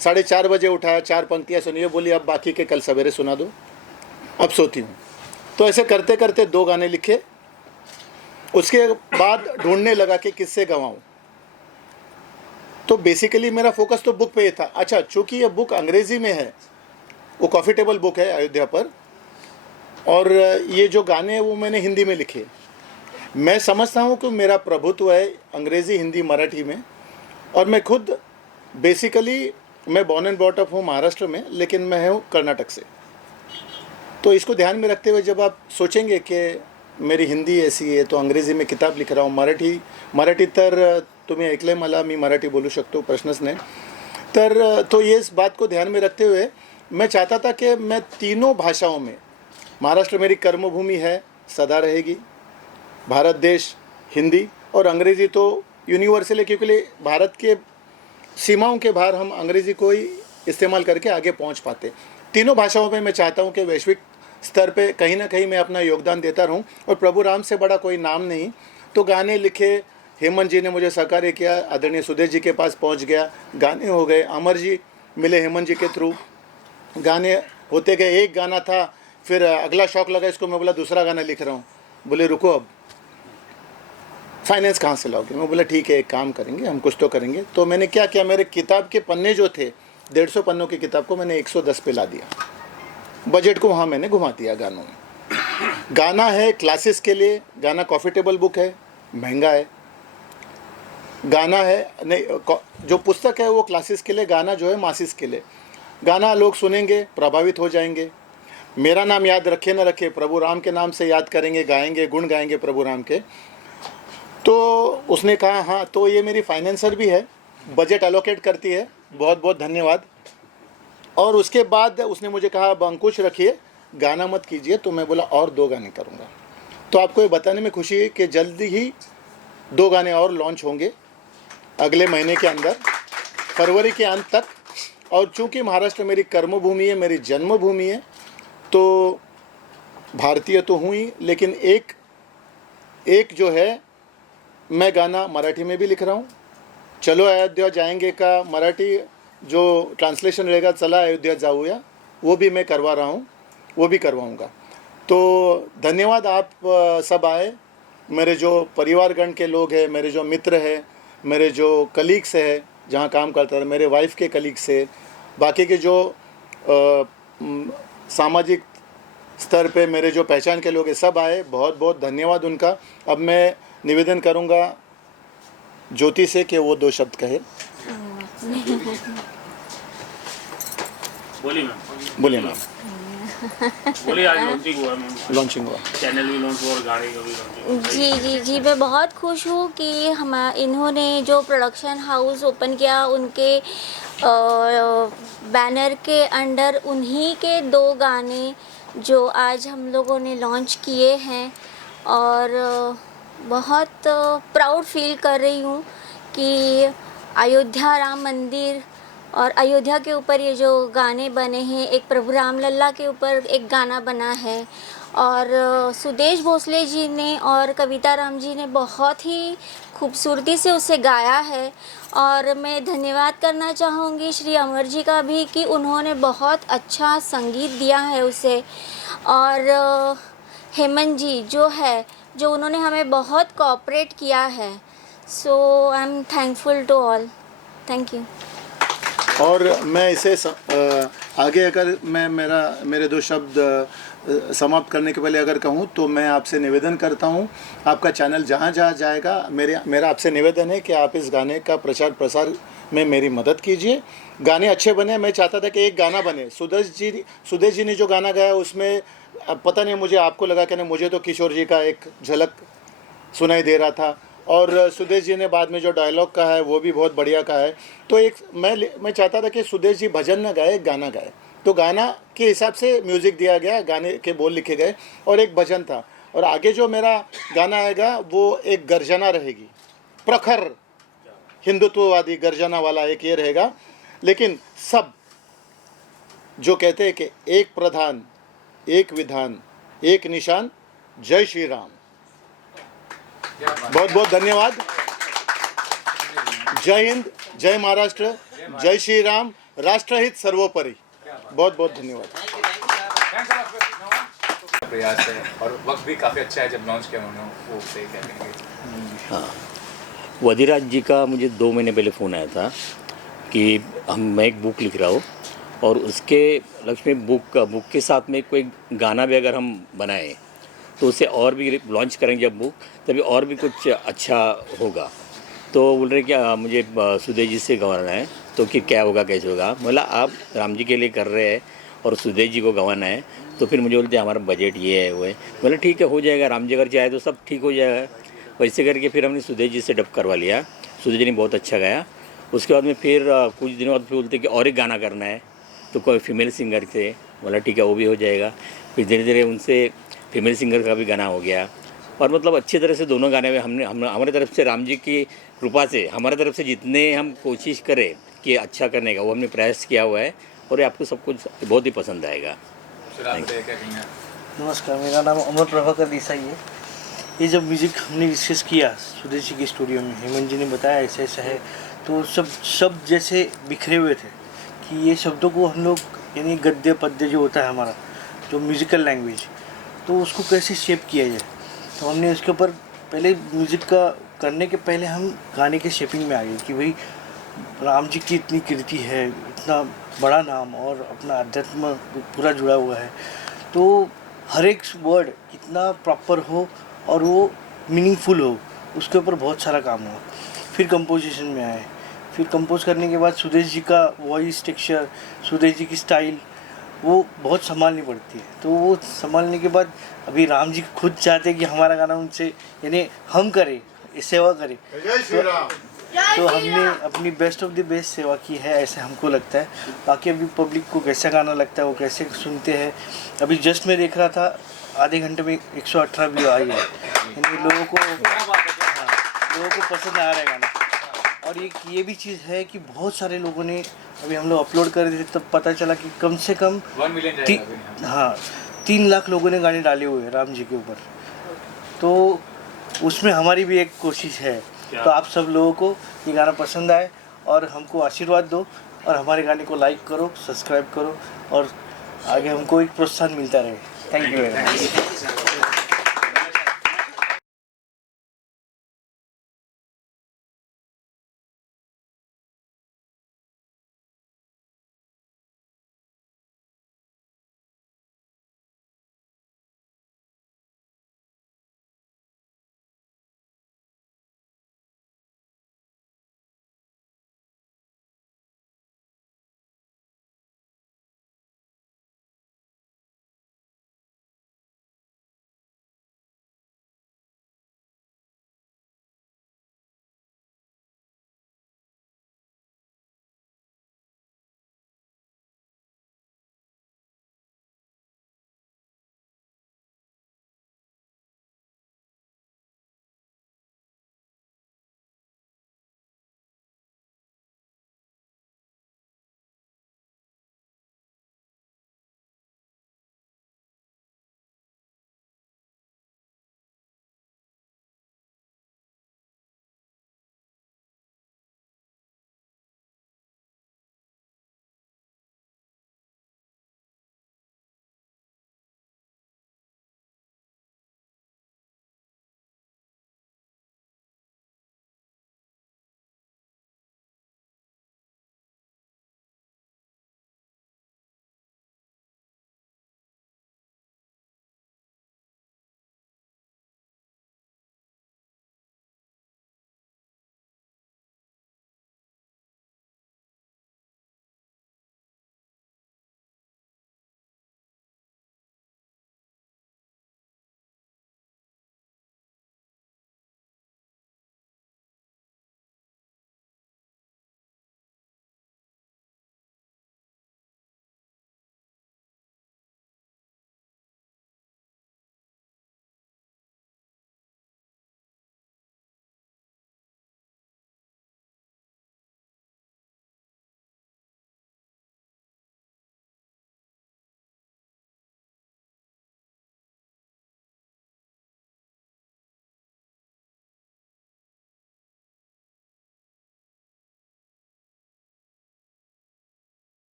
4:30 बजे उठाया, 4 पंक्तियाँ सुनिए, बोली अब बाकी के कल सवेरे सुना दो, अब सोती हूँ। तो ऐसे करते करते 2 गाने लिखे। उसके बाद ढूंढने लगा कि किससे गवाऊँ। तो बेसिकली मेरा फोकस तो बुक पे ही था। अच्छा, चूँकि ये बुक अंग्रेज़ी में है, वो कॉफ़ी टेबल बुक है अयोध्या पर, और ये जो गाने हैं वो मैंने हिंदी में लिखे। मैं समझता हूँ कि मेरा प्रभुत्व है अंग्रेज़ी, हिंदी, मराठी में। और मैं खुद बेसिकली मैं बॉर्न एंड ब्रॉट अप हूँ महाराष्ट्र में, लेकिन मैं हूँ कर्नाटक से। तो इसको ध्यान में रखते हुए जब आप सोचेंगे कि मेरी हिंदी ऐसी आहे, तो अंग्रेजी में किताब लिख रहा हूँ, मराठी तर तुम्ही ऐकलंय मला, मी मराठी बोलू शकतो, प्रश्नच नाही। तर तो ये इस बात को ध्यान में रखते हुए मैं चाहता था कि मैं तीनों भाषाओं में, महाराष्ट्र मेरी कर्मभूमि है, सदा रहेगी, भारत देश हिंदी, और अंग्रेज़ी तो यूनिवर्सल है, क्योंकि भारत के सीमाओं के बाहर हम अंग्रेज़ी को ही इस्तेमाल करके आगे पहुंच पाते। तीनों भाषाओं में मैं चाहता हूं कि वैश्विक स्तर पे कहीं ना कहीं मैं अपना योगदान देता रहूं, और प्रभु राम से बड़ा कोई नाम नहीं। तो गाने लिखे, हेमंत जी ने मुझे सहकार्य किया, आदरणीय सुदेश जी के पास पहुंच गया, गाने हो गए, अमर जी मिले हेमंत जी के थ्रू, गाने होते गए। एक गाना था, फिर अगला शौक लगा इसको, मैं बोला दूसरा गाना लिख रहा हूँ। बोले रुको, अब फाइनेंस कहाँ से लाओगे? मैं बोला ठीक है, एक काम करेंगे, हम कुछ तो करेंगे। तो मैंने क्या किया, मेरे किताब के पन्ने जो थे, 150 पन्नों की किताब को मैंने 110 पे ला दिया, बजट को वहाँ मैंने घुमा दिया गानों में। गाना है क्लासेस के लिए, गाना कॉफ़ी टेबल बुक है, महंगा है। गाना है नहीं, जो पुस्तक है वो क्लासेस के लिए, गाना जो है मासिस के लिए। गाना लोग सुनेंगे, प्रभावित हो जाएंगे। मेरा नाम याद रखे न रखे, प्रभु राम के नाम से याद करेंगे, गाएंगे, गुण गाएंगे प्रभु राम के। तो उसने कहा हाँ, तो ये मेरी फाइनेंसर भी है, बजट एलोकेट करती है, बहुत बहुत धन्यवाद। और उसके बाद उसने मुझे कहा अब अंकुश रखिए, गाना मत कीजिए। तो मैं बोला और 2 गाने करूँगा। तो आपको ये बताने में खुशी है कि जल्दी ही 2 गाने और लॉन्च होंगे अगले महीने के अंदर, फरवरी के अंत तक। और चूँकि महाराष्ट्र मेरी कर्मभूमि है, मेरी जन्मभूमि है, तो भारतीय तो हूँ ही, लेकिन एक जो है, मैं गाना मराठी में भी लिख रहा हूँ। चलो अयोध्या जाएंगे का मराठी जो ट्रांसलेशन रहेगा, चला अयोध्या जाऊया, वो भी मैं करवा रहा हूँ, वो भी करवाऊँगा। तो धन्यवाद, आप सब आए, मेरे जो परिवारगण के लोग हैं, मेरे जो मित्र हैं, मेरे जो कलीग्स हैं जहाँ काम करता है, मेरे वाइफ के कलीग्स है, बाकी के जो सामाजिक स्तर पे मेरे जो पहचान के लोग हैं, सब आए, बहुत बहुत धन्यवाद उनका। अब मैं निवेदन करूँगा ज्योति से कि वो 2 शब्द कहे। बोलिए मैम। बोलिए मैम। बोलिए, आज लॉन्चिंग हुआ मैम, लॉन्चिंग हुआ, चैनल भी लॉन्च हुआ और गाड़ी का भी लॉन्चिंग। जी जी जी, मैं बहुत खुश हूँ कि इन्होंने जो प्रोडक्शन हाउस ओपन किया, उनके बैनर के अंडर उन्हीं के 2 गाने जो आज हम लोगों ने लॉन्च किए हैं। और बहुत प्राउड फील कर रही हूँ कि अयोध्या राम मंदिर और अयोध्या के ऊपर ये जो गाने बने हैं, एक प्रभु राम लल्ला के ऊपर एक गाना बना है, और सुदेश भोसले जी ने और कविता राम जी ने बहुत ही खूबसूरती से उसे गाया है। और मैं धन्यवाद करना चाहूँगी श्री अमर जी का भी कि उन्होंने बहुत अच्छा संगीत दिया है उसे। और हेमंत जी जो उन्होंने हमें बहुत कोऑपरेट किया है। So I am thankful to all. Thank you. और मैं इसे आगे अगर मैं मेरे 2 शब्द समाप्त करने के पहले अगर कहूँ, तो मैं आपसे निवेदन करता हूँ, आपका चैनल जहाँ जहाँ जाएगा, मेरा आपसे निवेदन है कि आप इस गाने का प्रचार प्रसार में मेरी मदद कीजिए। गाने अच्छे बने, मैं चाहता था कि एक गाना बने। सुदेश जी ने जो गाना गाया उसमें पता नहीं, मुझे आपको लगा कि नहीं, मुझे तो किशोर जी का एक झलक सुनाई दे रहा था। और सुदेश जी ने बाद में जो डायलॉग का है वो भी बहुत बढ़िया का है। तो एक मैं चाहता था कि सुदेश जी भजन न गाए, गाना गाए। तो गाना के हिसाब से म्यूज़िक दिया गया, गाने के बोल लिखे गए और एक भजन था। और आगे जो मेरा गाना आएगा वो एक गर्जना रहेगी, प्रखर हिंदुत्ववादी गर्जना वाला एक ये रहेगा। लेकिन सब जो कहते हैं कि एक प्रधान, एक विधान, एक निशान, जय श्री राम। बहुत बहुत धन्यवाद। जय हिंद, जय महाराष्ट्र, जय श्री राम, राष्ट्रहित सर्वोपरि। बहुत बहुत धन्यवाद। प्रयास है और वक्त भी काफ़ी अच्छा है जब लॉन्च किया उन्होंने, वो सही कहेंगे। हाँ, वधिराज जी का मुझे 2 महीने पहले फ़ोन आया था कि मैं एक बुक लिख रहा हूँ और उसके लक्ष्य में बुक के साथ में कोई गाना भी अगर हम बनाएं तो उससे और भी लॉन्च करेंगे जब बुक, तभी और भी कुछ अच्छा होगा। तो बोल रहे क्या मुझे सुदेश जी से गंवाना है, तो कि क्या होगा कैसे होगा। बोला आप राम जी के लिए कर रहे हैं और सुदेश जी को गंवाना है, तो फिर मुझे बोलते हमारा बजट ये है वो है। बोला ठीक है, हो जाएगा, राम जी अगर चाहे तो सब ठीक हो जाएगा। वैसे करके फिर हमने सुदेश जी से डब करवा लिया। सुदेश जी ने बहुत अच्छा गाया। उसके बाद में फिर कुछ दिनों बाद फिर बोलते कि और एक गाना करना है, तो कोई फीमेल सिंगर से। बोला ठीक है, वो भी हो जाएगा। फिर धीरे धीरे उनसे फीमेल सिंगर का भी गाना हो गया। और मतलब अच्छी तरह से दोनों गाने में हमारे तरफ से राम जी की कृपा से हमारे तरफ से जितने हम कोशिश करें कि अच्छा करने का, वो हमने प्रयास किया हुआ है और ये आपको सब कुछ बहुत ही पसंद आएगा। नमस्कार, मेरा नाम अमर प्रभाकर देसाई है। ये जब म्यूज़िक हमने डिस्कस किया सुदेश जी के स्टूडियो में, हेमंत जी ने बताया ऐसा ऐसा है, तो सब शब्द जैसे बिखरे हुए थे कि ये शब्दों को हम लोग, यानी गद्य पद्य जो होता है हमारा जो म्यूज़िकल लैंग्वेज, तो उसको कैसे शेप किया जाए। तो हमने उसके ऊपर पहले म्यूज़िक का करने के पहले हम गाने के शेपिंग में आ गए कि भाई राम जी की इतनी कीर्ति है, इतना बड़ा नाम और अपना अध्यात्म पूरा जुड़ा हुआ है, तो हर एक वर्ड कितना प्रॉपर हो और वो मीनिंगफुल हो, उसके ऊपर बहुत सारा काम हुआ। फिर कंपोजिशन में आए, फिर कंपोज करने के बाद सुदेश जी का वॉइस टेक्सचर, सुदेश जी की स्टाइल वो बहुत संभालनी पड़ती है। तो वो संभालने के बाद अभी राम जी खुद चाहते हैं कि हमारा गाना उनसे, यानी हम करें, सेवा करें। तो हमने अपनी बेस्ट ऑफ द बेस्ट सेवा की है, ऐसे हमको लगता है। बाकी अभी पब्लिक को कैसा गाना लगता है, वो कैसे सुनते हैं। अभी जस्ट मैं देख रहा था, आधे घंटे में 118 व्यू आई है, यानी लोगों को पसंद आ रहा है गाना। और ये भी चीज़ है कि बहुत सारे लोगों ने, अभी हम लोग अपलोड कर रहे थे तब पता चला कि कम से कम 1 मिलियन 3 लाख लोगों ने गाने डाले हुए हैं राम जी के ऊपर। तो उसमें हमारी भी एक कोशिश है। तो आप सब लोगों को ये गाना पसंद आए और हमको आशीर्वाद दो और हमारे गाने को लाइक करो, सब्सक्राइब करो और आगे हमको एक प्रोत्साहन मिलता रहे। Thank you very much.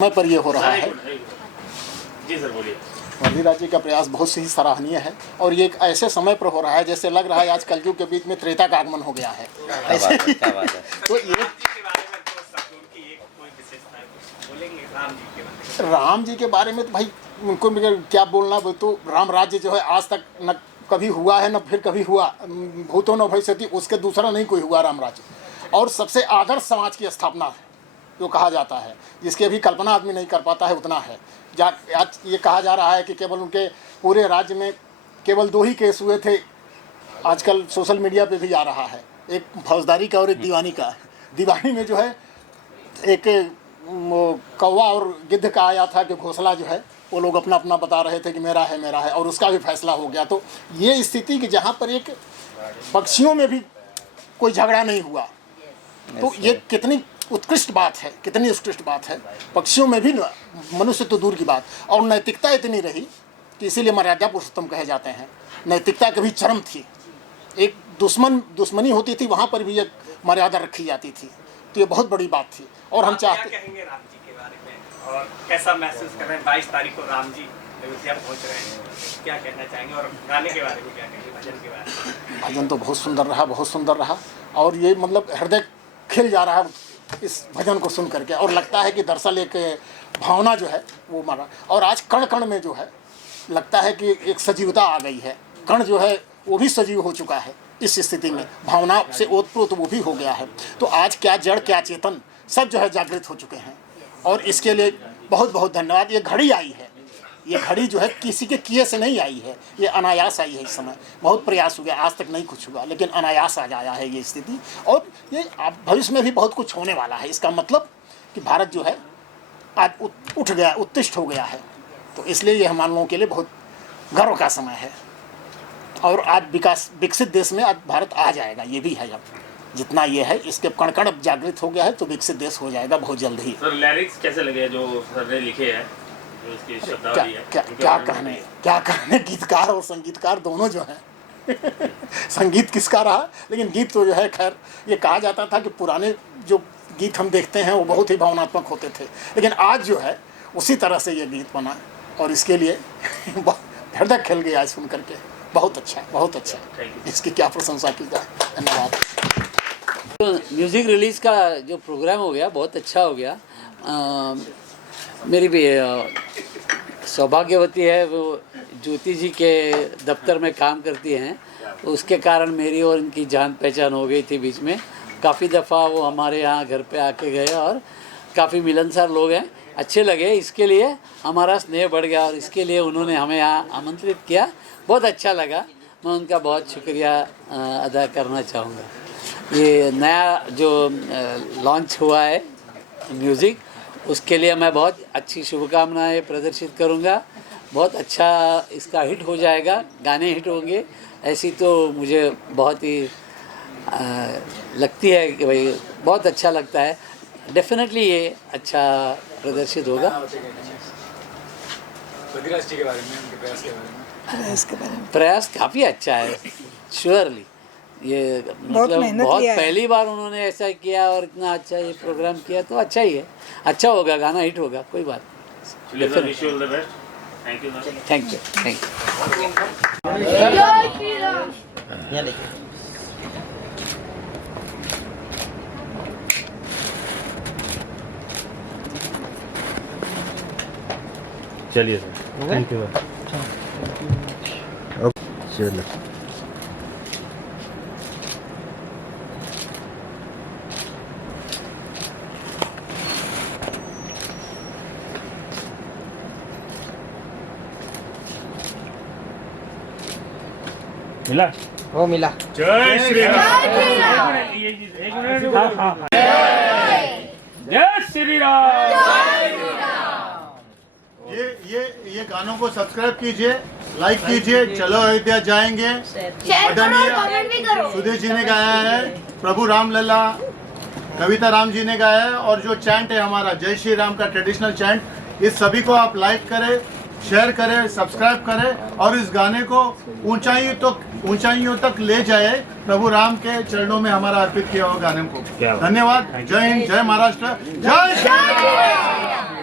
समय पर ये हो रहा है। जी सर बोलिए। वजीराज जी का प्रयास बहुत ही सराहनीय है और ये एक ऐसे समय पर हो रहा है जैसे लग रहा है आज कलयुग के बीच में त्रेता का आगमन हो गया है। ऐसे तो ये राम जी के बारे में तो भाई उनको क्या बोलना, वो तो राम राज्य जो है आज तक न कभी हुआ है न फिर कभी हुआ, भूतो न भविष्यति, उसके दूसरा नहीं कोई हुआ राम राज्य। और सबसे आदर्श समाज की स्थापना है जो कहा जाता है, जिसकी अभी कल्पना आदमी नहीं कर पाता है उतना है। आज ये कहा जा रहा है कि केवल उनके पूरे राज्य में केवल 2 ही केस हुए थे, आजकल सोशल मीडिया पे भी आ रहा है, एक फौजदारी का और एक दीवानी का। दीवानी में जो है एक कौवा और गिद्ध का आया था कि घोंसला जो है वो लोग अपना अपना बता रहे थे कि मेरा है और उसका भी फैसला हो गया। तो ये स्थिति कि जहाँ पर एक पक्षियों में भी कोई झगड़ा नहीं हुआ, तो ये कितनी उत्कृष्ट बात है, कितनी उत्कृष्ट बात है। पक्षियों में भी मनुष्य तो दूर की बात, और नैतिकता इतनी रही कि इसीलिए मर्यादा पुरुषोत्तम कहे जाते हैं। नैतिकता कभी चरम थी, एक दुश्मनी होती थी वहाँ पर भी एक मर्यादा रखी जाती थी, तो ये बहुत बड़ी बात थी। और हम चाहते क्या कहेंगे राम जी के बारे में और कैसा महसूस कर रहे हैं? 22 तारीख को राम जी अयोध्या पहुँच रहे हैं, क्या कहना चाहेंगे? और गाने के बारे में क्या कहेंगे, भजन के बारे में? भजन तो बहुत सुंदर रहा, बहुत सुंदर रहा, और ये मतलब हृदय खिल जा रहा है इस भजन को सुन करके, और लगता है कि दरअसल एक भावना जो है वो मारा। और आज कण कण में जो है लगता है कि एक सजीवता आ गई है, कण जो है वो भी सजीव हो चुका है। इस स्थिति में भावना से ओतप्रोत वो भी हो गया है। तो आज क्या जड़ क्या चेतन सब जो है जागृत हो चुके हैं, और इसके लिए बहुत बहुत धन्यवाद। ये घड़ी आई है, ये घड़ी जो है किसी के किए से नहीं आई है, ये अनायास आई है। इस समय बहुत प्रयास हो गया, आज तक नहीं कुछ हुआ, लेकिन अनायास आज आया है ये स्थिति, और ये भविष्य में भी बहुत कुछ होने वाला है। इसका मतलब कि भारत जो है आज उठ गया, उत्तिष्ठ हो गया है। तो इसलिए ये हम लोगों के लिए बहुत गर्व का समय है, और आज विकसित देश में आज भारत आ जाएगा, ये भी है। अब जितना ये है इसके कण कण जागृत हो गया है, तो विकसित देश हो जाएगा बहुत जल्द ही। सर लिरिक्स कैसे लगे जो सर ने लिखे हैं, जो इसकी शब्दावली है? क्या कहने गीतकार और संगीतकार दोनों जो हैं संगीत किसका रहा, लेकिन गीत तो जो है खैर ये कहा जाता था कि पुराने जो गीत हम देखते हैं वो बहुत ही भावनात्मक होते थे, लेकिन आज जो है उसी तरह से ये गीत बना, और इसके लिए हृदय खिल गया सुन करके। बहुत अच्छा, बहुत अच्छा, इसकी क्या प्रशंसा की जाए। धन्यवाद। तो म्यूज़िक रिलीज़ का जो प्रोग्राम हो गया बहुत अच्छा हो गया। मेरी भी सौभाग्यवती है, वो ज्योति जी के दफ्तर में काम करती हैं, उसके कारण मेरी और इनकी जान पहचान हो गई थी बीच में। काफ़ी दफ़ा वो हमारे यहाँ घर पे आके गए, और काफ़ी मिलनसार लोग हैं, अच्छे लगे। इसके लिए हमारा स्नेह बढ़ गया, और इसके लिए उन्होंने हमें यहाँ आमंत्रित किया, बहुत अच्छा लगा। मैं उनका बहुत शुक्रिया अदा करना चाहूँगा। ये नया जो लॉन्च हुआ है म्यूज़िक, उसके लिए मैं बहुत अच्छी शुभकामनाएं प्रदर्शित करूँगा। बहुत अच्छा इसका हिट हो जाएगा, गाने हिट होंगे, ऐसी तो मुझे बहुत ही लगती है कि भाई बहुत अच्छा लगता है। डेफिनेटली ये अच्छा प्रदर्शित होगा। बद्रीराज जी के बारे में, उनके प्रयास के बारे में? प्रयास काफ़ी अच्छा है, श्योरली। ये मतलब बहुत पहली बार उन्होंने ऐसा किया और इतना अच्छा ये प्रोग्राम किया, तो अच्छा ही है, अच्छा होगा, गाना हिट होगा, कोई बात नहीं। Thank you, thank you. चलिए सर, थैंक यू। चलो मिला, वो मिला। जय श्री राम। एक मिनट, हाँ। जय श्री राम। ये गानों को सब्सक्राइब कीजिए, लाइक कीजिए। चलो अयोध्या जाएंगे, सुधीर जी ने गाया है, प्रभु राम लला, कविता राम जी ने गाया है, और जो चैंट है हमारा जय श्री राम का ट्रेडिशनल चैंट, इस सभी को आप लाइक करें, शेयर करें, सब्सक्राइब करें, और इस गाने को ऊंचाइयों तक ले जाए, प्रभु राम के चरणों में हमारा अर्पित किया हुआ गाने को। धन्यवाद। जय हिंद, जय महाराष्ट्र, जय श्री राम।